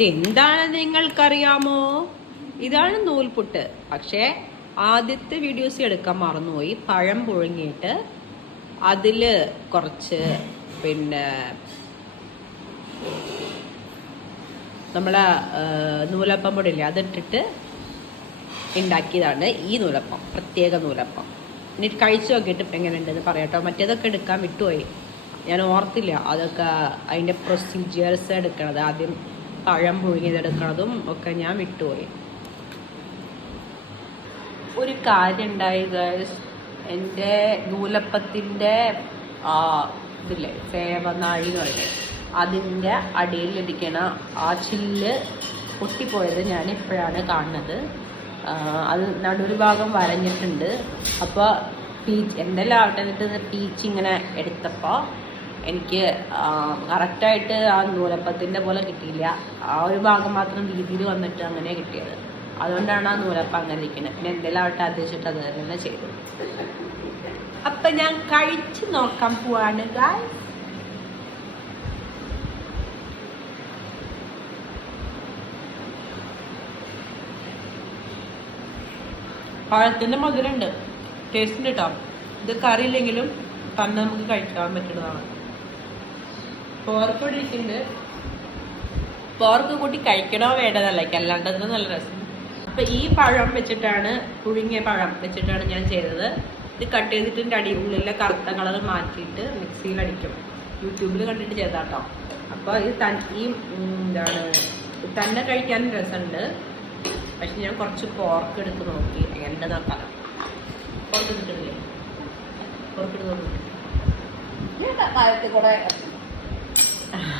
ഇതെന്താണ് നിങ്ങൾക്കറിയാമോ? ഇതാണ് നൂൽപുട്ട്. പക്ഷേ ആദ്യത്തെ വീഡിയോസ് എടുക്കാൻ മറന്നുപോയി. പഴം പുഴുങ്ങിയിട്ട് അതിൽ കുറച്ച് പിന്നെ നമ്മളെ നൂലപ്പം നൂലപ്പം പൊടിയില്ലേ അതിട്ടിട്ട് ഉണ്ടാക്കിയതാണ് ഈ നൂലപ്പം പ്രത്യേക നൂലപ്പം. ഇനി കഴിച്ചു നോക്കിയിട്ട് എങ്ങനെയുണ്ടെന്ന് പറയാട്ടോ. മറ്റേതൊക്കെ എടുക്കാൻ വിട്ടുപോയി. ഞാൻ ഓർത്തില്ല അതൊക്കെ അതിന്റെ പ്രൊസീജിയേഴ്സ് എടുക്കണത്. ആദ്യം പഴം പുഴുങ്ങിയതെടുക്കണതും ഒക്കെ ഞാൻ വിട്ടുപോയി. ഒരു കാര്യം ഉണ്ടായി ഗൈസ് എന്റെ നൂലപ്പത്തിന്റെ ഇതില്ലേ സേവനാഴി എന്ന് പറയുന്നത് അതിന്റെ അടിയിലിരിക്കണ ആ ചില്ല് പൊട്ടിപ്പോയത് ഞാൻ ഇപ്പോഴാണ് കാണുന്നത് അത് നടുഒരു ഭാഗം വരഞ്ഞിട്ടുണ്ട്. അപ്പോൾ പീച്ച് എന്തെല്ലാം ആവട്ടെ എന്നിട്ട് പീച്ച് ഇങ്ങനെ എടുത്തപ്പോൾ എനിക്ക് കറക്റ്റായിട്ട് ആ നൂലപ്പത്തിന്റെ പോലെ കിട്ടിയില്ല. ആ ഒരു ഭാഗം മാത്രം രീതിയിൽ വന്നിട്ട് അങ്ങനെ കിട്ടിയത്. അതുകൊണ്ടാണ് ആ നൂലപ്പം അങ്ങനെ ഇരിക്കുന്നത്. പിന്നെ എന്തെല്ലാം ആവട്ടെ അധ്യക്ഷിട്ട് അത് തന്നെ ചെയ്തു. അപ്പൊ ഞാൻ കഴിച്ച് നോക്കാൻ പോവാണ് പഴത്തിന്റെ മധുരമുണ്ട്. ടേസ്റ്റ് ഉണ്ട് കേട്ടോ ഇത് കറിയില്ലെങ്കിലും തന്നെ നമുക്ക് കഴിക്കാൻ പറ്റുന്നതാണ്. പോർക്ക് കൂട്ടി കഴിക്കണോ വേണ്ടതല്ല അല്ലാണ്ട് അതിന് നല്ല രസം. അപ്പൊ ഈ പഴം വെച്ചിട്ടാണ് പുഴുങ്ങിയ പഴം വെച്ചിട്ടാണ് ഞാൻ ചെയ്തത്. ഇത് കട്ട് ചെയ്തിട്ട് അടി ഉള്ളിലെ കറുത്ത കളർ മാറ്റിയിട്ട് മിക്സിയിൽ അടിക്കും. യൂട്യൂബിൽ കണ്ടിട്ട് ചെയ്താട്ടോ. അപ്പോൾ ഇത് തൻ ഈ എന്താണ് തന്നെ കഴിക്കാനും രസമുണ്ട്. പക്ഷെ ഞാൻ കുറച്ച് പോർക്ക് എടുത്ത് നോക്കി. എങ്ങനെ നോക്കാം. പോർക്ക് എടുത്തിട്ടില്ലേ? പോർക്ക് എടുത്ത് നോക്കി. Ah.